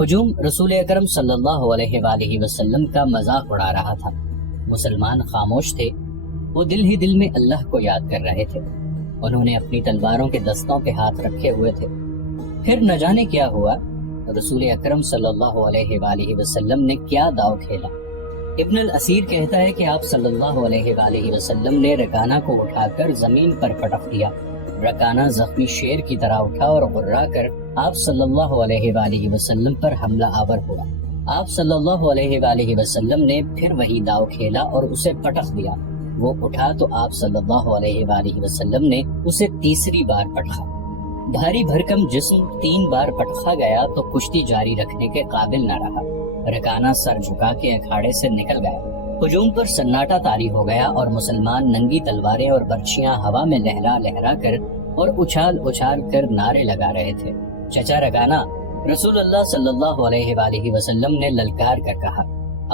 ہجوم رسول اکرم صلی اللہ علیہ وآلہ وسلم کا مذاق اڑا رہا تھا۔ مسلمان خاموش تھے، وہ دل ہی دل میں اللہ کو یاد کر رہے تھے۔ انہوں نے اپنی تلواروں کے دستوں پہ ہاتھ رکھے ہوئے تھے۔ پھر نہ جانے کیا ہوا، رسول اکرم صلی اللہ علیہ وآلہ وسلم نے کیا داؤ کھیلا۔ ابن الاسیر کہتا ہے کہ آپ صلی اللہ علیہ وآلہ وسلم نے رکانہ کو اٹھا کر زمین پر پٹک دیا۔ رکانہ زخمی شیر کی طرح اٹھا اور غرا کر آپ صلی اللہ علیہ وآلہ وسلم پر حملہ آور ہوا۔ آپ صلی اللہ علیہ وآلہ وسلم نے پھر وہی داؤ کھیلا اور اسے پٹخ دیا۔ وہ اٹھا تو آپ صلی اللہ علیہ وآلہ وسلم نے اسے تیسری بار پٹخا۔ بھاری بھرکم جسم 3 بار پٹخا گیا تو کشتی جاری رکھنے کے قابل نہ رہا۔ رکانہ سر جھکا کے اکھاڑے سے نکل گیا۔ ہجوم پر سناٹا طاری ہو گیا اور مسلمان ننگی تلواریں اور برچیاں ہوا میں لہرا لہرا کر اور اچھال اچھال کر نعرے لگا رہے تھے۔ چچا رکانہ، رسول اللہ صلی اللہ علیہ وآلہ وسلم نے للکار کر کہا،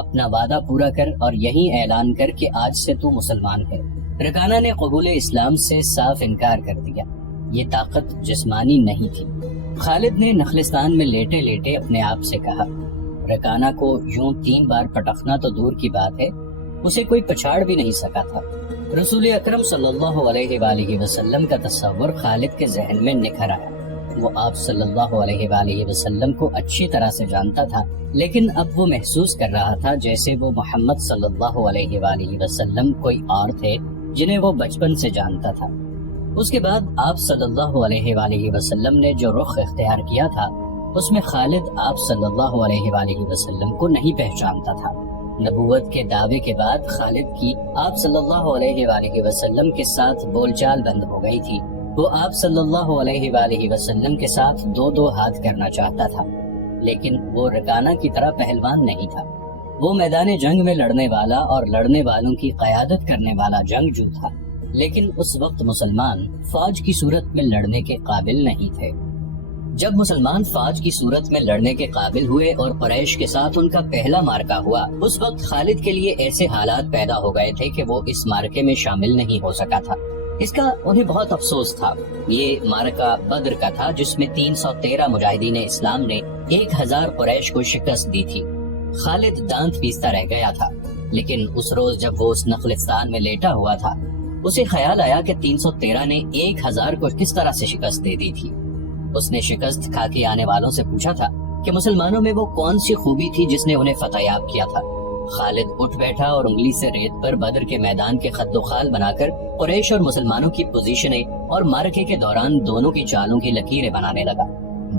اپنا وعدہ پورا کر اور یہی اعلان کر کہ آج سے تو مسلمان ہے۔ رکانہ نے قبول اسلام سے صاف انکار کر دیا۔ یہ طاقت جسمانی نہیں تھی۔ خالد نے نخلستان میں لیٹے لیٹے اپنے آپ سے کہا، رکانہ کو یوں 3 بار پٹخنا تو دور کی بات ہے، اسے کوئی پچھاڑ بھی نہیں سکا تھا۔ رسول اکرم صلی اللہ علیہ وآلہ وسلم کا تصور خالد کے ذہن میں نکھر آیا۔ وہ آپ صلی اللہ علیہ وآلہ وسلم کو اچھی طرح سے جانتا تھا، لیکن اب وہ محسوس کر رہا تھا جیسے وہ محمد صلی اللہ علیہ وآلہ وسلم کوئی اور تھے جنہیں وہ بچپن سے جانتا تھا۔ اس کے بعد آپ صلی اللہ علیہ وآلہ وسلم نے جو رخ اختیار کیا تھا، اس میں خالد آپ صلی اللہ علیہ وآلہ وسلم کو نہیں پہچانتا تھا۔ نبوت کے دعوے کے بعد خالد کی آپ صلی اللہ علیہ وآلہ وسلم کے ساتھ بول چال بند ہو گئی تھی۔ وہ آپ صلی اللہ علیہ وآلہ وسلم کے ساتھ 2 ہاتھ کرنا چاہتا تھا، لیکن وہ رکانہ کی طرح پہلوان نہیں تھا۔ وہ میدان جنگ میں لڑنے والا اور لڑنے والوں کی قیادت کرنے والا جنگجو تھا، لیکن اس وقت مسلمان فوج کی صورت میں لڑنے کے قابل نہیں تھے۔ جب مسلمان فوج کی صورت میں لڑنے کے قابل ہوئے اور قریش کے ساتھ ان کا پہلا مارکا ہوا، اس وقت خالد کے لیے ایسے حالات پیدا ہو گئے تھے کہ وہ اس مارکے میں شامل نہیں ہو سکا تھا۔ اس کا انہیں بہت افسوس تھا۔ یہ مارکہ بدر کا تھا جس میں 313 مجاہدین اسلام نے 1000 قریش کو شکست دی تھی۔ خالد دانت پیستا رہ گیا تھا، لیکن اس روز جب وہ اس نخلستان میں لیٹا ہوا تھا، اسے خیال آیا کہ 313 نے 1000 کو کس طرح سے شکست دے دی تھی۔ اس نے شکست کھا کے آنے والوں سے پوچھا تھا کہ مسلمانوں میں وہ کون سی خوبی تھی جس نے انہیں فتح یاب کیا تھا۔ خالد اٹھ بیٹھا اور انگلی سے ریت پر بدر کے میدان کے خط و خال بنا کر قریش اور مسلمانوں کی پوزیشنیں اور مارکے کے دوران دونوں کی چالوں کی لکیریں بنانے لگا۔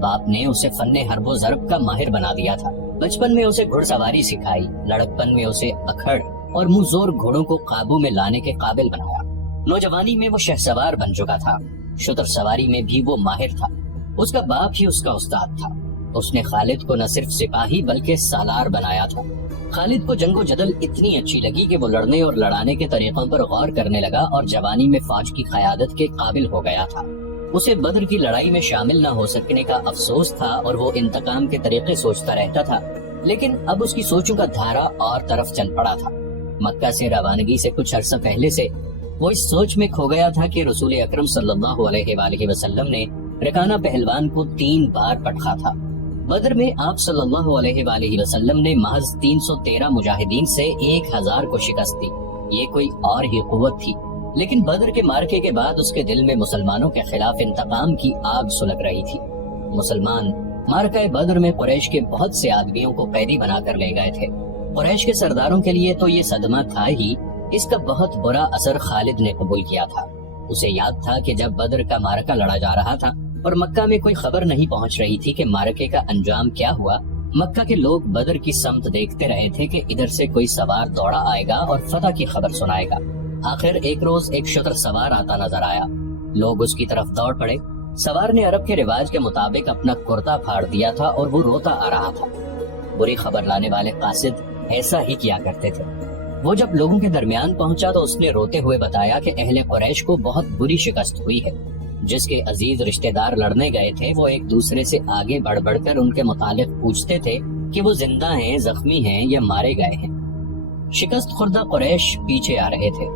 باپ نے اسے فن حرب و ضرب کا ماہر بنا دیا تھا۔ بچپن میں اسے گھڑ سواری سکھائی، لڑکپن میں اسے اکھڑ اور منہ زور گھوڑوں کو قابو میں لانے کے قابل بنایا۔ نوجوانی میں وہ شہ سوار بن چکا تھا، شتر سواری میں بھی وہ ماہر تھا۔ اس کا باپ ہی اس کا استاد تھا۔ اس نے خالد کو نہ صرف سپاہی بلکہ سالار بنایا تھا۔ خالد کو جنگ و جدل اتنی اچھی لگی کہ وہ لڑنے اور لڑانے کے طریقوں پر غور کرنے لگا اور جوانی میں فوج کی قیادت کے قابل ہو گیا تھا۔ اسے بدر کی لڑائی میں شامل نہ ہو سکنے کا افسوس تھا اور وہ انتقام کے طریقے سوچتا رہتا تھا، لیکن اب اس کی سوچوں کا دھارا اور طرف چل پڑا تھا۔ مکہ سے روانگی سے کچھ عرصہ پہلے سے وہ اس سوچ میں کھو گیا تھا کہ رسول اکرم صلی اللہ علیہ وآلہ وسلم نے رکانہ پہلوان کو 3 بار پٹخا تھا۔ بدر میں آپ صلی اللہ علیہ وآلہ وسلم نے محض 313 مجاہدین سے 1000 کو شکست دی۔ یہ کوئی اور ہی قوت تھی، لیکن بدر کے مارکے کے بعد اس کے دل میں مسلمانوں کے خلاف انتقام کی آگ سلگ رہی تھی۔ مسلمان مارکہ بدر میں قریش کے بہت سے آدمیوں کو قیدی بنا کر لے گئے تھے۔ قریش کے سرداروں کے لیے تو یہ صدمہ تھا ہی، اس کا بہت برا اثر خالد نے قبول کیا تھا۔ اسے یاد تھا کہ جب بدر کا مارکہ لڑا جا رہا تھا اور مکہ میں کوئی خبر نہیں پہنچ رہی تھی کہ مارکے کا انجام کیا ہوا، مکہ کے لوگ بدر کی سمت دیکھتے رہے تھے کہ ادھر سے کوئی سوار دوڑا آئے گا اور فتح کی خبر سنائے گا۔ آخر ایک روز ایک شتر سوار آتا نظر آیا۔ لوگ اس کی طرف دوڑ پڑے۔ سوار نے عرب کے رواج کے مطابق اپنا کرتا پھاڑ دیا تھا اور وہ روتا آ رہا تھا۔ بری خبر لانے والے قاصد ایسا ہی کیا کرتے تھے۔ وہ جب لوگوں کے درمیان پہنچا تو اس نے روتے ہوئے بتایا کہ اہل قریش کو بہت بری شکست ہوئی ہے۔ جس کے عزیز رشتہ دار لڑنے گئے تھے وہ ایک دوسرے سے آگے بڑھ بڑھ کر ان کے متعلق پوچھتے تھے کہ وہ زندہ ہیں، زخمی ہیں یا مارے گئے ہیں۔ شکست خوردہ قریش پیچھے آ رہے تھے۔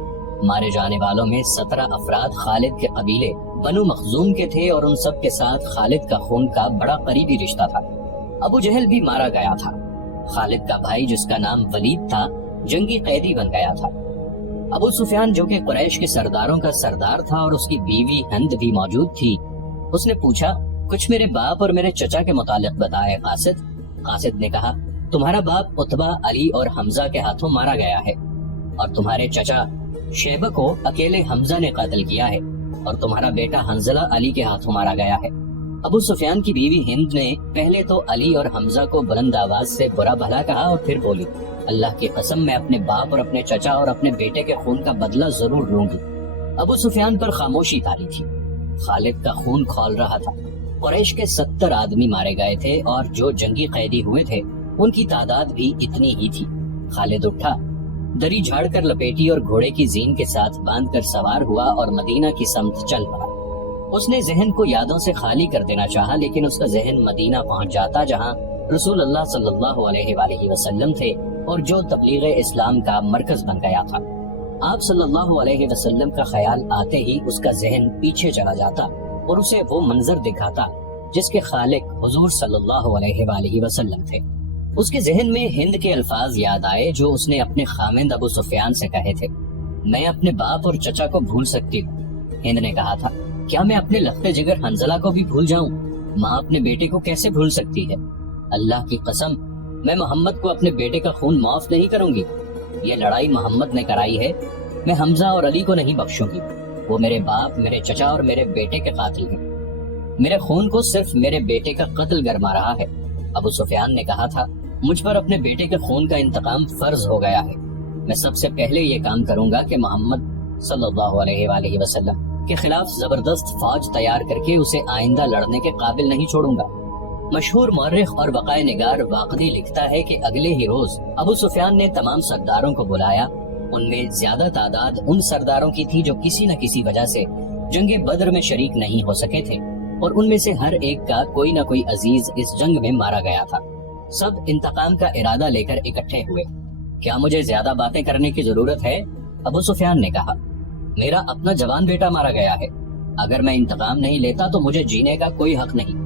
مارے جانے والوں میں 17 افراد خالد کے قبیلے بنو مخزوم کے تھے اور ان سب کے ساتھ خالد کا خون کا بڑا قریبی رشتہ تھا۔ ابو جہل بھی مارا گیا تھا۔ خالد کا بھائی جس کا نام ولید تھا جنگی قیدی بن گیا تھا۔ ابو سفیان جو کہ قریش کے سرداروں کا سردار تھا اور اس کی بیوی ہند بھی موجود تھی، اس نے پوچھا کچھ میرے باپ اور میرے چچا کے متعلق بتائے قاصد۔ قاصد نے کہا تمہارا باپ عتبہ، علی اور حمزہ کے ہاتھوں مارا گیا ہے، اور تمہارے چچا شیبہ کو اکیلے حمزہ نے قتل کیا ہے، اور تمہارا بیٹا حنظلہ علی کے ہاتھوں مارا گیا ہے۔ ابو سفیان کی بیوی ہند نے پہلے تو علی اور حمزہ کو بلند آواز سے برا بھلا کہا اور پھر بولی اللہ کی قسم میں اپنے باپ اور اپنے چچا اور اپنے بیٹے کے خون کا بدلہ ضرور لوں گی۔ ابو سفیان پر خاموشی تاری تھی۔ خالد کا خون کھول رہا تھا۔ قریش کے 70 آدمی مارے گئے تھے اور جو جنگی قیدی ہوئے تھے ان کی تعداد بھی اتنی ہی تھی۔ خالد اٹھا، دری جھاڑ کر لپیٹی اور گھوڑے کی زین کے ساتھ باندھ کر سوار ہوا اور مدینہ کی سمت چل پڑا۔ اس نے ذہن کو یادوں سے خالی کر دینا چاہا، لیکن اس کا ذہن مدینہ پہنچ جاتا جہاں رسول اللہ صلی اللہ علیہ وآلہ وسلم تھے اور جو تبلیغ اسلام کا مرکز بن گیا تھا۔ آپ صلی اللہ علیہ وسلم کا خیال آتے ہی اس کا ذہن پیچھے چلا جاتا اور اسے وہ منظر دکھاتا جس کے خالق حضور صلی اللہ علیہ وآلہ وسلم تھے۔ اس کے ذہن میں ہند کے الفاظ یاد آئے جو اس نے اپنے خامند ابو سفیان سے کہے تھے، میں اپنے باپ اور چچا کو بھول سکتی ہوں۔ ہند نے کہا تھا کیا میں اپنے لخت جگر حنظلہ کو بھی بھول جاؤں؟ ماں اپنے بیٹے کو کیسے بھول سکتی ہے؟ اللہ کی قسم میں محمد کو اپنے بیٹے کا خون معاف نہیں کروں گی۔ یہ لڑائی محمد نے کرائی ہے، میں حمزہ اور علی کو نہیں بخشوں گی۔ وہ میرے باپ، میرے چچا اور میرے بیٹے کے قاتل ہیں۔ میرے خون کو صرف میرے بیٹے کا قتل گرما رہا ہے۔ ابو سفیان نے کہا تھا مجھ پر اپنے بیٹے کے خون کا انتقام فرض ہو گیا ہے۔ میں سب سے پہلے یہ کام کروں گا کہ محمد صلی اللہ علیہ وآلہ وسلم کے خلاف زبردست فوج تیار کر کے اسے آئندہ لڑنے کے قابل نہیں چھوڑوں گا۔ مشہور مورخ اور وقائع نگار واقدی لکھتا ہے کہ اگلے ہی روز ابو سفیان نے تمام سرداروں کو بلایا۔ ان میں زیادہ تعداد ان سرداروں کی تھی جو کسی نہ کسی وجہ سے جنگ بدر میں شریک نہیں ہو سکے تھے، اور ان میں سے ہر ایک کا کوئی نہ کوئی عزیز اس جنگ میں مارا گیا تھا۔ سب انتقام کا ارادہ لے کر اکٹھے ہوئے۔ کیا مجھے زیادہ باتیں کرنے کی ضرورت ہے؟ ابو سفیان نے کہا میرا اپنا جوان بیٹا مارا گیا ہے، اگر میں انتقام نہیں لیتا تو مجھے جینے کا کوئی حق نہیں۔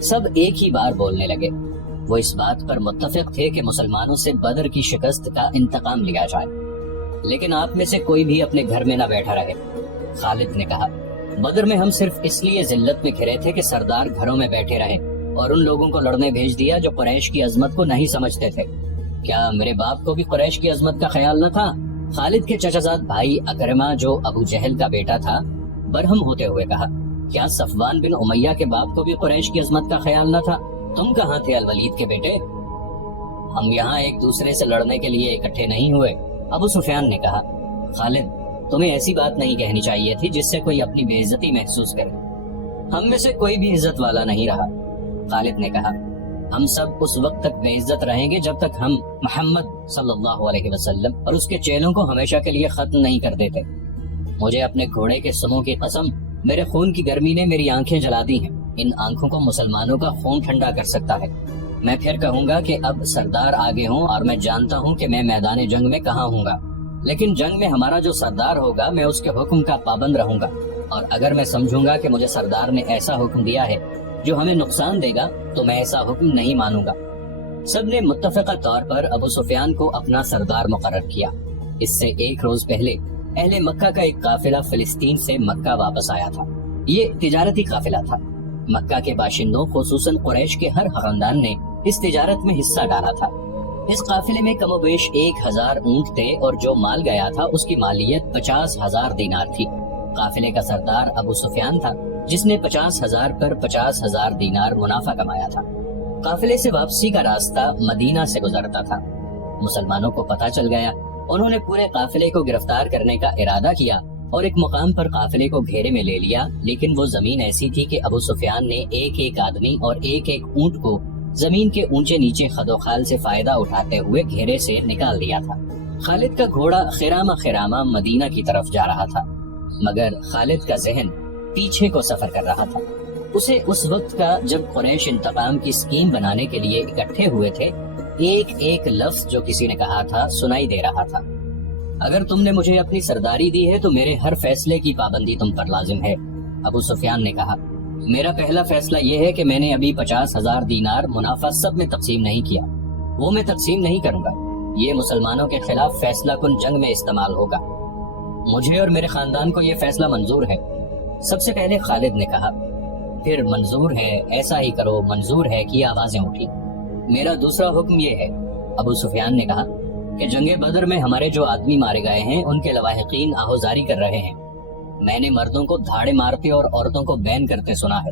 سب ایک ہی بار بولنے لگے۔ وہ اس بات پر متفق تھے کہ مسلمانوں سے بدر کی شکست کا انتقام لیا جائے، لیکن آپ میں سے کوئی بھی اپنے گھر میں نہ بیٹھا رہے۔ خالد نے کہا بدر میں ہم صرف اس لیے ذلت میں گھرے تھے کہ سردار گھروں میں بیٹھے رہے اور ان لوگوں کو لڑنے بھیج دیا جو قریش کی عظمت کو نہیں سمجھتے تھے۔ کیا میرے باپ کو بھی قریش کی عظمت کا خیال نہ تھا؟ خالد کے چچا زاد بھائی اکرمہ جو ابو جہل کا بیٹا تھا برہم ہوتے ہوئے کہا کیا صفوان بن امیہ کے باپ کو بھی قریش کی عظمت کا خیال نہ تھا؟ تم کہاں تھے الولید کے بیٹے؟ ہم یہاں ایک دوسرے سے لڑنے کے لیے اکٹھے نہیں ہوئے۔ ابو سفیان نے کہا خالد تمہیں ایسی بات نہیں کہنی چاہیے تھی جس سے کوئی اپنی بے عزتی محسوس کرے۔ ہم میں سے کوئی بھی عزت والا نہیں رہا۔ خالد نے کہا ہم سب اس وقت تک بے عزت رہیں گے جب تک ہم محمد صلی اللہ علیہ وسلم اور اس کے چیلوں کو ہمیشہ کے لیے ختم نہیں کر دیتے۔ مجھے اپنے گھوڑے کے سموں کی قسم، میرے خون کی گرمی نے میری آنکھیں جلا دی ہیں۔ ان آنکھوں کو مسلمانوں کا خون ٹھنڈا کر سکتا ہے۔ میں پھر کہوں گا کہ اب سردار آگے ہوں، اور میں جانتا ہوں کہ میں میدان جنگ میں کہاں ہوں گا، لیکن جنگ میں ہمارا جو سردار ہوگا میں اس کے حکم کا پابند رہوں گا، اور اگر میں سمجھوں گا کہ مجھے سردار نے ایسا حکم دیا ہے جو ہمیں نقصان دے گا تو میں ایسا حکم نہیں مانوں گا۔ سب نے متفقہ طور پر ابو سفیان کو اپنا سردار مقرر کیا۔ اس سے ایک روز پہلے اہل مکہ کا ایک قافلہ فلسطین سے مکہ واپس آیا تھا۔ یہ تجارتی قافلہ تھا۔ مکہ کے باشندوں خصوصاً قریش کے ہر خاندان نے اس تجارت میں حصہ ڈالا تھا۔ اس قافلے میں کم و بیش 1000 اونٹ تھے اور جو مال گیا تھا اس کی مالیت 50,000 دینار تھی۔ قافلے کا سردار ابو سفیان تھا جس نے 50,000 پر 50,000 دینار منافع کمایا تھا۔ قافلے سے واپسی کا راستہ مدینہ سے گزرتا تھا۔ مسلمانوں کو پتہ چل گیا، انہوں نے پورے قافلے کو گرفتار کرنے کا ارادہ کیا اور ایک مقام پر قافلے کو گھیرے میں لے لیا، لیکن وہ زمین ایسی تھی کہ ابو سفیان نے ایک ایک آدمی اور ایک ایک اونٹ کو زمین کے اونچے نیچے خدوخال سے فائدہ اٹھاتے ہوئے گھیرے سے نکال دیا تھا۔ خالد کا گھوڑا خرامہ خرامہ مدینہ کی طرف جا رہا تھا، مگر خالد کا ذہن پیچھے کو سفر کر رہا تھا۔ اسے اس وقت کا جب قریش انتقام کی اسکیم بنانے کے لیے اکٹھے ہوئے تھے ایک ایک لفظ جو کسی نے کہا تھا سنائی دے رہا تھا۔ اگر تم نے مجھے اپنی سرداری دی ہے تو میرے ہر فیصلے کی پابندی تم پر لازم ہے۔ ابو سفیان نے کہا میرا پہلا فیصلہ یہ ہے کہ میں نے ابھی 50,000 دینار منافع سب میں تقسیم نہیں کیا، وہ میں تقسیم نہیں کروں گا، یہ مسلمانوں کے خلاف فیصلہ کن جنگ میں استعمال ہوگا۔ مجھے اور میرے خاندان کو یہ فیصلہ منظور ہے۔ سب سے پہلے خالد نے کہا، پھر منظور ہے، ایسا ہی کرو، منظور ہے کی آوازیں اٹھی۔ میرا دوسرا حکم یہ ہے، ابو سفیان نے کہا، کہ جنگ بدر میں ہمارے جو آدمی مارے گئے ہیں ان کے لواحقین آہوزاری کر رہے ہیں۔ میں نے مردوں کو دھاڑے مارتے اور عورتوں کو بین کرتے سنا ہے۔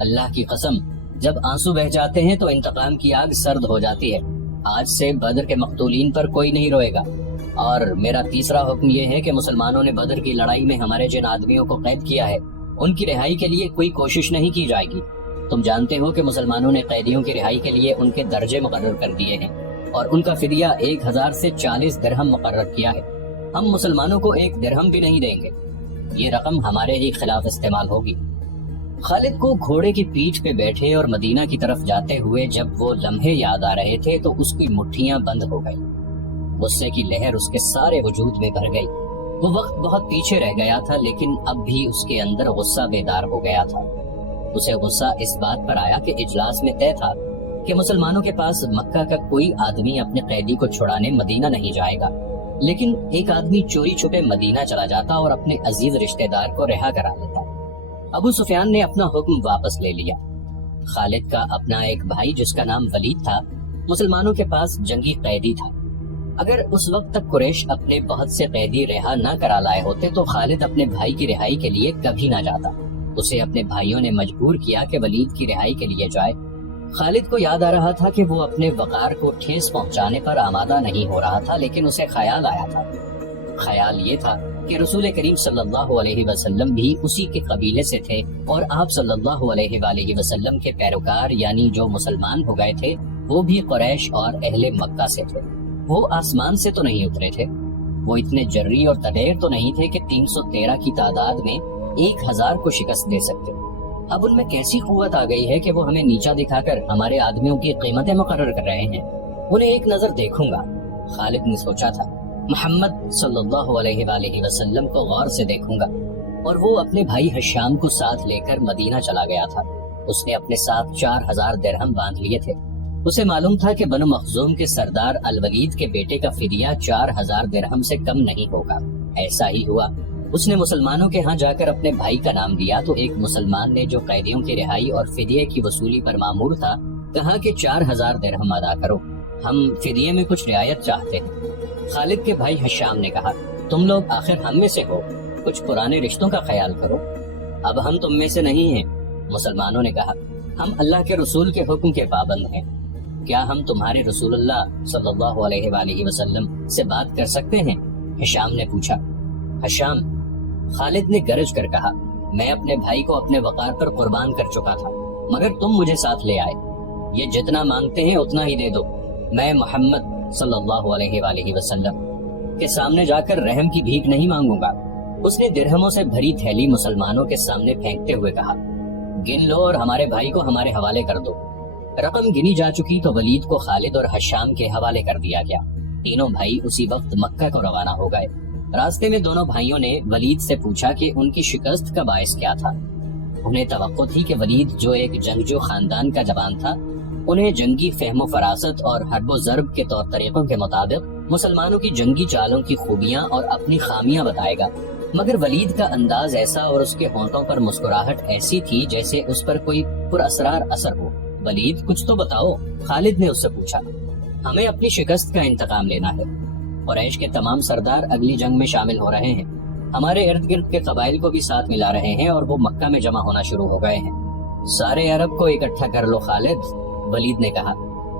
اللہ کی قسم، جب آنسو بہ جاتے ہیں تو انتقام کی آگ سرد ہو جاتی ہے۔ آج سے بدر کے مقتولین پر کوئی نہیں روئے گا۔ اور میرا تیسرا حکم یہ ہے کہ مسلمانوں نے بدر کی لڑائی میں ہمارے جن آدمیوں کو قید کیا ہے ان کی رہائی کے لیے کوئی کوشش نہیں کی جائے گی۔ تم جانتے ہو کہ مسلمانوں نے قیدیوں کی رہائی کے لیے ان کے درجے مقرر کر دیے ہیں اور ان کا فدیہ 1000 سے 40 درہم مقرر کیا ہے۔ ہم مسلمانوں کو 1 درہم بھی نہیں دیں گے، یہ رقم ہمارے ہی خلاف استعمال ہوگی۔ خالد کو گھوڑے کی پیٹھ پہ بیٹھے اور مدینہ کی طرف جاتے ہوئے جب وہ لمحے یاد آ رہے تھے تو اس کی مٹھیاں بند ہو گئی۔ غصے کی لہر اس کے سارے وجود میں بھر گئی۔ وہ وقت بہت پیچھے رہ گیا تھا لیکن اب بھی اس کے اندر غصہ بیدار ہو گیا تھا۔ اسے غصہ اس بات پر آیا کہ اجلاس میں طے تھا کہ مسلمانوں کے پاس مکہ کا کوئی آدمی اپنے قیدی کو چھڑانے مدینہ نہیں جائے گا، لیکن ایک آدمی چوری چھپے مدینہ چلا جاتا اور اپنے عزیز رشتہ دار کو رہا کرا لیتا۔ ابو سفیان نے اپنا حکم واپس لے لیا۔ خالد کا اپنا ایک بھائی جس کا نام ولید تھا مسلمانوں کے پاس جنگی قیدی تھا۔ اگر اس وقت تک قریش اپنے بہت سے قیدی رہا نہ کرا لائے ہوتے تو خالد اپنے بھائی کی رہائی کے لیے کبھی نہ جاتا۔ اسے اپنے بھائیوں نے مجبور کیا کہ ولید کی رہائی کے لیے جائے۔ خالد کو یاد آ رہا تھا کہ وہ اپنے وقار کو ٹھیس پہنچانے پر آمادہ نہیں ہو رہا تھا، لیکن اسے خیال آیا تھا۔ خیال یہ تھا کہ رسول کریم صلی اللہ علیہ وسلم بھی اسی کے قبیلے سے تھے اور آپ صلی اللہ علیہ وآلہ وسلم کے پیروکار یعنی جو مسلمان ہو گئے تھے وہ بھی قریش اور اہل مکہ سے تھے۔ وہ آسمان سے تو نہیں اترے تھے، وہ اتنے جری اور دلیر تو نہیں تھے کہ 313 کی تعداد میں 1000 کو شکست دے سکتے۔ اب ان میں کیسی قوت آ گئی ہے کہ وہ ہمیں نیچا دکھا کر ہمارے آدمیوں کی قیمتیں مقرر کر رہے ہیں۔ انہیں ایک نظر دیکھوں گا، خالد نے سوچا تھا۔ محمد صلی اللہ علیہ وآلہ وسلم کو غور سے دیکھوں گا۔ اور وہ اپنے بھائی حشام کو ساتھ لے کر مدینہ چلا گیا تھا۔ اس نے اپنے ساتھ 4000 درہم باندھ لیے تھے۔ اسے معلوم تھا کہ بنو مخزوم کے سردار الولید کے بیٹے کا فدیہ 4000 درہم سے کم نہیں ہوگا۔ ایسا ہی ہوا۔ اس نے مسلمانوں کے ہاں جا کر اپنے بھائی کا نام دیا تو ایک مسلمان نے جو قیدیوں کی رہائی اور فدیے کی وصولی پر مامور تھا کہا کہ 4000 درہم ادا کرو، ہم فدیے میں کچھ رعایت چاہتے ہیں۔ خالد کے بھائی حشام نے کہا، تم لوگ آخر ہم میں سے ہو، کچھ پرانے رشتوں کا خیال کرو، اب ہم تم میں سے نہیں ہیں۔ مسلمانوں نے کہا، ہم اللہ کے رسول کے حکم کے پابند ہیں، کیا ہم تمہارے رسول اللہ صلی اللہ علیہ وآلہ وسلم سے بات کر سکتے ہیں؟ حشام نے پوچھا۔ حشام، خالد نے گرج کر کہا، میں اپنے بھائی کو اپنے وقار پر قربان کر چکا تھا مگر تم مجھے ساتھ لے آئے، یہ جتنا مانگتے ہیں اتنا ہی دے دو، میں محمد صلی اللہ علیہ وآلہ وسلم کے سامنے جا کر رحم کی بھیک نہیں مانگوں گا۔ اس نے درہموں سے بھری تھیلی مسلمانوں کے سامنے پھینکتے ہوئے کہا، گن لو اور ہمارے بھائی کو ہمارے حوالے کر دو۔ رقم گنی جا چکی تو ولید کو خالد اور حشام کے حوالے کر دیا گیا۔ تینوں بھائی اسی وقت مکہ کو روانہ ہو گئے۔ راستے میں دونوں بھائیوں نے ولید سے پوچھا کہ ان کی شکست کا باعث کیا تھا۔ انہیں توقع تھی کہ ولید جو ایک جنگجو خاندان کا جوان تھا انہیں جنگی فہم و فراست اور حرب و ضرب کے طور طریقوں کے مطابق مسلمانوں کی جنگی چالوں کی خوبیاں اور اپنی خامیاں بتائے گا، مگر ولید کا انداز ایسا اور اس کے ہونٹوں پر مسکراہٹ ایسی تھی جیسے اس پر کوئی پر اسرار اثر ہو۔ ولید کچھ تو بتاؤ، خالد نے اس سے پوچھا۔ ہمیں اپنی شکست کا انتقام لینا ہے۔ قریش کے تمام سردار اگلی جنگ میں شامل ہو رہے ہیں، ہمارے ارد گرد کے قبائل کو بھی ساتھ ملا رہے ہیں اور وہ مکہ میں جمع ہونا شروع ہو گئے ہیں۔ سارے عرب کو اکٹھا کر لو خالد، ولید نے کہا،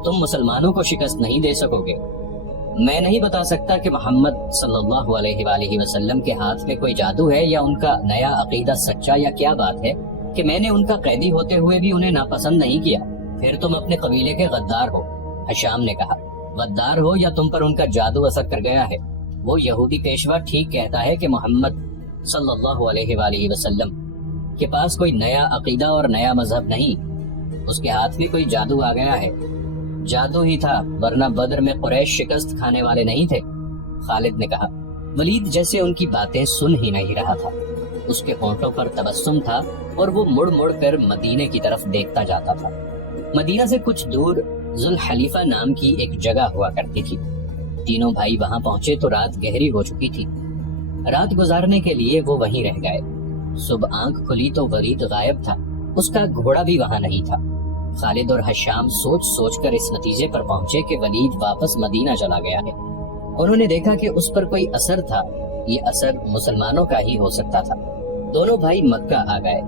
تم مسلمانوں کو شکست نہیں دے سکو گے۔ میں نہیں بتا سکتا کہ محمد صلی اللہ علیہ وآلہ وسلم کے ہاتھ میں کوئی جادو ہے یا ان کا نیا عقیدہ سچا یا کیا بات ہے کہ میں نے ان کا قیدی ہوتے ہوئے بھی انہیں ناپسند نہیں کیا۔ پھر تم اپنے قبیلے کے غدار ہو، حشام نے کہا۔ غدار ہو یا تم پر ان کا جادو اثر کر گیا ہے؟ وہ یہودی پیشوا ٹھیک کہتا ہے کہ محمد صلی اللہ علیہ وآلہ وسلم کے پاس کوئی نیا عقیدہ اور نیا مذہب نہیں، اس کے ہاتھ میں کوئی جادو آ گیا ہے۔ جادو ہی تھا، ورنہ بدر میں قریش شکست کھانے والے نہیں تھے، خالد نے کہا۔ ولید جیسے ان کی باتیں سن ہی نہیں رہا تھا، اس کے ہونٹوں پر تبسم تھا اور وہ مڑ مڑ کر مدینے کی طرف دیکھتا جاتا تھا۔ مدینہ سے کچھ دور ذوالحلیفہ نام کی ایک جگہ ہوا کرتی تھی۔ تینوں بھائی وہاں پہنچے تو رات گہری ہو چکی تھی۔ رات گزارنے کے لیے وہ وہیں رہ گئے۔ صبح آنکھ کھلی تو ولید غائب تھا، اس کا گھوڑا بھی وہاں نہیں تھا۔ خالد اور حشام سوچ سوچ کر اس نتیجے پر پہنچے کہ ولید واپس مدینہ چلا گیا ہے۔ انہوں نے دیکھا کہ اس پر کوئی اثر تھا، یہ اثر مسلمانوں کا ہی ہو سکتا تھا۔ دونوں بھائی مکہ آ گئے۔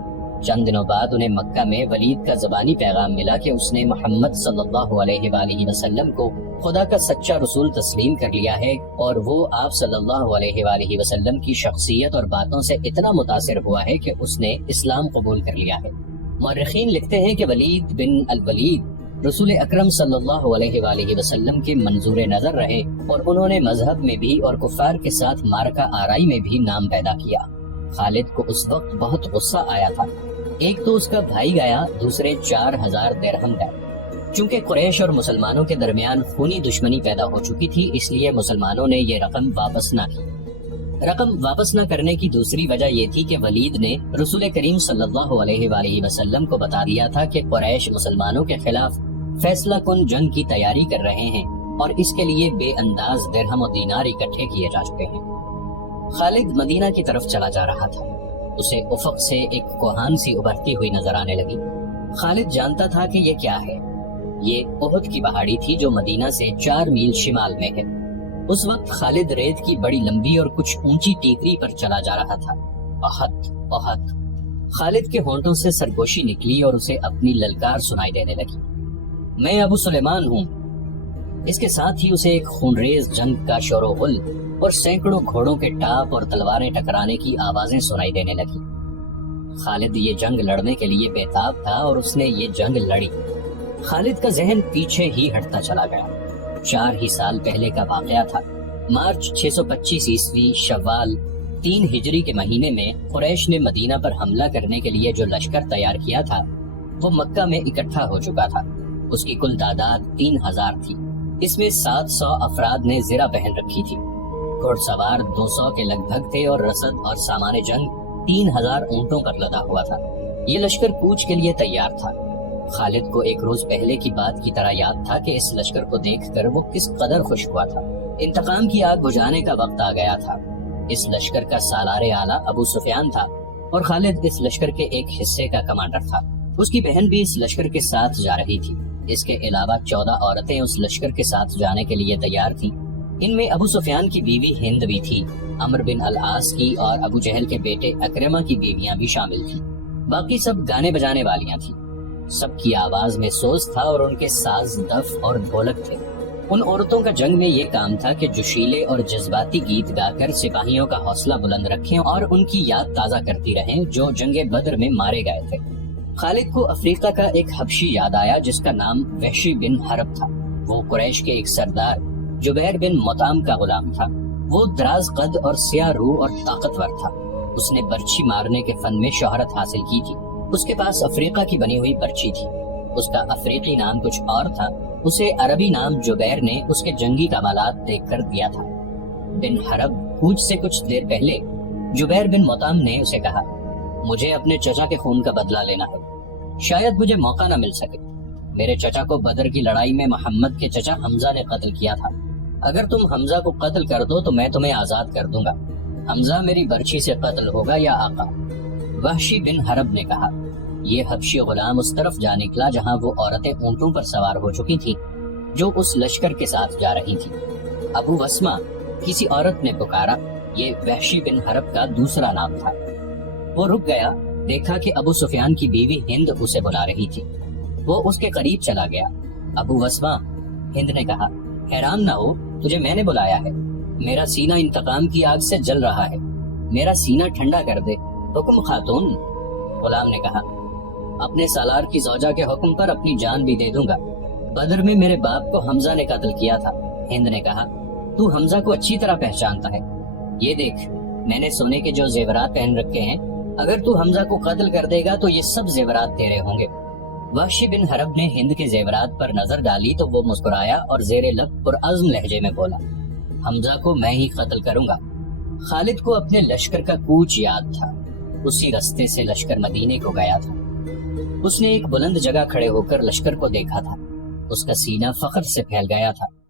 چند دنوں بعد انہیں مکہ میں ولید کا زبانی پیغام ملا کہ اس نے محمد صلی اللہ علیہ وآلہ وسلم کو خدا کا سچا رسول تسلیم کر لیا ہے، اور وہ آپ صلی اللہ علیہ وآلہ وسلم کی شخصیت اور باتوں سے اتنا متاثر ہوا ہے کہ اس نے اسلام قبول کر لیا ہے۔ مورخین لکھتے ہیں کہ ولید بن الولید رسول اکرم صلی اللہ علیہ وآلہ وسلم کے منظور نظر رہے، اور انہوں نے مذہب میں بھی اور کفار کے ساتھ معرکہ آرائی میں بھی نام پیدا کیا۔ خالد کو اس وقت بہت غصہ آیا تھا۔ ایک تو اس کا بھائی گیا، دوسرے 4000 درہم گئے۔ چونکہ قریش اور مسلمانوں کے درمیان خونی دشمنی پیدا ہو چکی تھی، اس لیے مسلمانوں نے یہ رقم واپس نہ کی۔ رقم واپس نہ کرنے کی دوسری وجہ یہ تھی کہ ولید نے رسول کریم صلی اللہ علیہ وآلہ وسلم کو بتا دیا تھا کہ قریش مسلمانوں کے خلاف فیصلہ کن جنگ کی تیاری کر رہے ہیں، اور اس کے لیے بے انداز درہم و دینار اکٹھے کیے جا چکے ہیں۔ خالد مدینہ کی طرف چلا جا رہا تھا۔ اسے افق سے ایک کوہان سی ابھرتی ہوئی نظر آنے لگی۔ خالد جانتا تھا کہ یہ کیا ہے۔ یہ احد کی پہاڑی تھی جو مدینہ سے 4 میل شمال میں ہے۔ اس وقت خالد ریت کی بڑی لمبی اور کچھ اونچی ٹیکری پر چلا جا رہا تھا۔ احد احد، خالد کے ہونٹوں سے سرگوشی نکلی اور اسے اپنی للکار سنائی دینے لگی۔ میں ابو سلیمان ہوں۔ اس کے ساتھ ہی اسے ایک خونریز جنگ کا شور و غل اور سینکڑوں گھوڑوں کے ٹاپ اور تلواریں ٹکرانے کی آوازیں سنائی دینے لگی۔ خالد یہ جنگ لڑنے کے لیے بے تاب تھا اور اس نے یہ جنگ لڑی۔ خالد کا ذہن پیچھے ہی ہٹتا چلا گیا۔ 4 ہی سال پہلے کا واقعہ تھا۔ مارچ 625 عیسوی شوال 3 ہجری کے مہینے میں قریش نے مدینہ پر حملہ کرنے کے لیے جو لشکر تیار کیا تھا وہ مکہ میں اکٹھا ہو چکا تھا۔ اس کی کل تعداد 3000 تھی۔ اس میں 700 افراد نے زرہ پہن رکھی تھی۔ گھوڑ سوار 200 کے لگ بھگ تھے اور رسد اور سامان جنگ 3000 اونٹوں پر لدا ہوا تھا۔ یہ لشکر کوچ کے لیے تیار تھا۔ خالد کو ایک روز پہلے کی بات کی طرح یاد تھا کہ اس لشکر کو دیکھ کر وہ کس قدر خوش ہوا تھا۔ انتقام کی آگ بجھانے کا وقت آ گیا تھا۔ اس لشکر کا سالار اعلیٰ ابو سفیان تھا اور خالد اس لشکر کے ایک حصے کا کمانڈر تھا۔ اس کی بہن بھی اس لشکر کے ساتھ جا رہی تھی۔ اس کے علاوہ 14 عورتیں اس لشکر کے ساتھ جانے کے لیے تیار تھیں۔ ان میں ابو سفیان کی بیوی ہند بھی تھی، عمر بن العاص کی اور ابو جہل کے بیٹے اکرمہ کی بیویاں بھی شامل تھیں۔ باقی سب گانے بجانے والیاں تھیں۔ سب کی آواز میں سوز تھا اور ان کے ساز دف اور ڈھولک تھے۔ ان عورتوں کا جنگ میں یہ کام تھا کہ جوشیلے اور جذباتی گیت گا کر سپاہیوں کا حوصلہ بلند رکھیں اور ان کی یاد تازہ کرتی رہیں جو جنگ بدر میں مارے گئے تھے۔ خالد کو افریقہ کا ایک حبشی یاد آیا جس کا نام وحشی بن حرب تھا۔ وہ قریش کے ایک سردار جبیر بن مطعم کا غلام تھا۔ وہ دراز قد اور سیاہ روح اور طاقتور تھا۔ اس نے برچھی مارنے کے فن میں شہرت حاصل کی تھی۔ اس کے پاس افریقہ کی بنی ہوئی برچھی تھی۔ اس کا افریقی نام کچھ اور تھا۔ اسے عربی نام جبیر نے اس کے جنگی کمالات دیکھ کر دیا تھا۔ بن حرب کوچ سے کچھ دیر پہلے جبیر بن مطعم نے اسے کہا، مجھے اپنے چچا کے خون کا بدلہ لینا ہے، شاید مجھے موقع نہ مل سکے۔ میرے چچا کو بدر کی لڑائی میں محمد کے چچا حمزہ نے قتل کیا تھا۔ اگر تم حمزہ کو قتل کر دو تو میں تمہیں آزاد کر دوں گا۔ حمزہ میری برچھی سے قتل ہوگا یا آقا؟ وحشی بن حرب نے کہا۔ یہ حبشی غلام اس طرف جا نکلا جہاں وہ عورتیں اونٹوں پر سوار ہو چکی تھیں جو اس لشکر کے ساتھ جا رہی تھی۔ ابو وسمہ کسی عورت نے پکارا۔ یہ وحشی بن حرب کا دوسرا نام تھا۔ وہ رک گیا، دیکھا کہ ابو سفیان کی بیوی ہند اسے بلا رہی تھی۔ وہ اس کے قریب چلا گیا۔ ابو وسمہ، ہند نے کہا، حیران نہ ہو، تجھے میں نے بلایا ہے۔ میرا سینہ انتقام کی آگ سے جل رہا ہے، میرا سینہ ٹھنڈا کر دے۔ حکم خاتون، غلام نے کہا۔ اپنے سالار کی زوجہ کے حکم پر اپنی جان بھی دے دوں گا۔ بدر میں میرے باپ کو حمزہ نے قتل کیا تھا۔ ہند نے کہا، تو حمزہ کو اچھی طرح پہچانتا ہے۔ یہ دیکھ، میں نے سونے کے جو زیورات پہن رکھے ہیں، اگر تو حمزہ کو قتل کر دے گا تو یہ سب زیورات تیرے ہوں گے۔ وحشی بن حرب نے ہند کے زیورات پر نظر ڈالی تو وہ مسکرایا اور زیر لب پرعزم لہجے میں بولا، حمزہ کو میں ہی قتل کروں گا۔ خالد کو اپنے لشکر کا کوچ یاد تھا۔ اسی رستے سے لشکر مدینے کو گیا تھا۔ اس نے ایک بلند جگہ کھڑے ہو کر لشکر کو دیکھا تھا۔ اس کا سینہ فخر سے پھیل گیا تھا۔